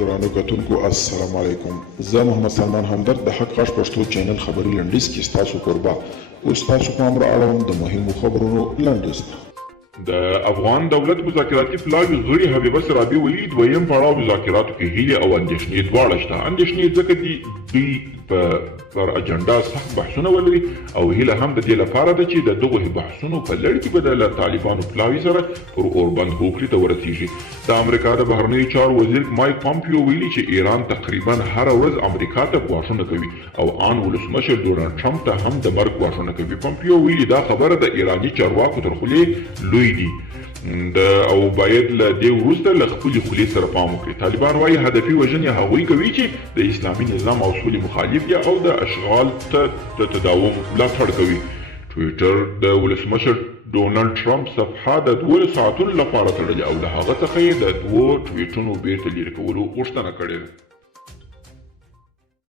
ګرانو کتونکو السلام علیکم. زه محمد سلمان همدرد د حق غږ پښتو چینل خبري لنډیز کې ستاسو کوربه اوس تاسو پام را اړوم د مهمو خبرونو لنډیز ته. د افغان دولت مذاکراتي پلاوي غړي حبیبه سرابي ولي دویم پړاو مذاکراتو کې هیلې او اندېښنې دواړه شته. اندېښنې ځکه دي دوی پر اجنډا سخت بحثونه ولري او هیله هم د دې لپاره ده چې د دغو بحثونو په لړ کې به د طالبانو پلاوي سره پر اوربند هوکړې ته ورسیږي. د امریکا د بهرنیو چارو وزیر مایک پامپیو ویلي چې ایران تقریبا هره ورځ امریکا ته ګواښونه کوي او آن ولسمشر ډونالډ ټرمپ ته هم د مرګ ګواښونه کوي. پامپیو ویلي دا خبره د ایراني چارواکو تر خولې لوی دي او باید له دې وروسته له خپلې خولې سره پام وکړي. طالبان وایي هدفي وژنې هغوی کوي چې د اسلامي نظام او سولې مخالف دي او د اشغال ته د تداوم ملاتړ کوي. ټویټر د ولسمشر ډونالډ ټرمپ صفحه د 12 ساعتونو لپاره تړلې او له هغه څخه یې د 2 ټویټونو بیرته لرې کولو غوښتنه کړې ده.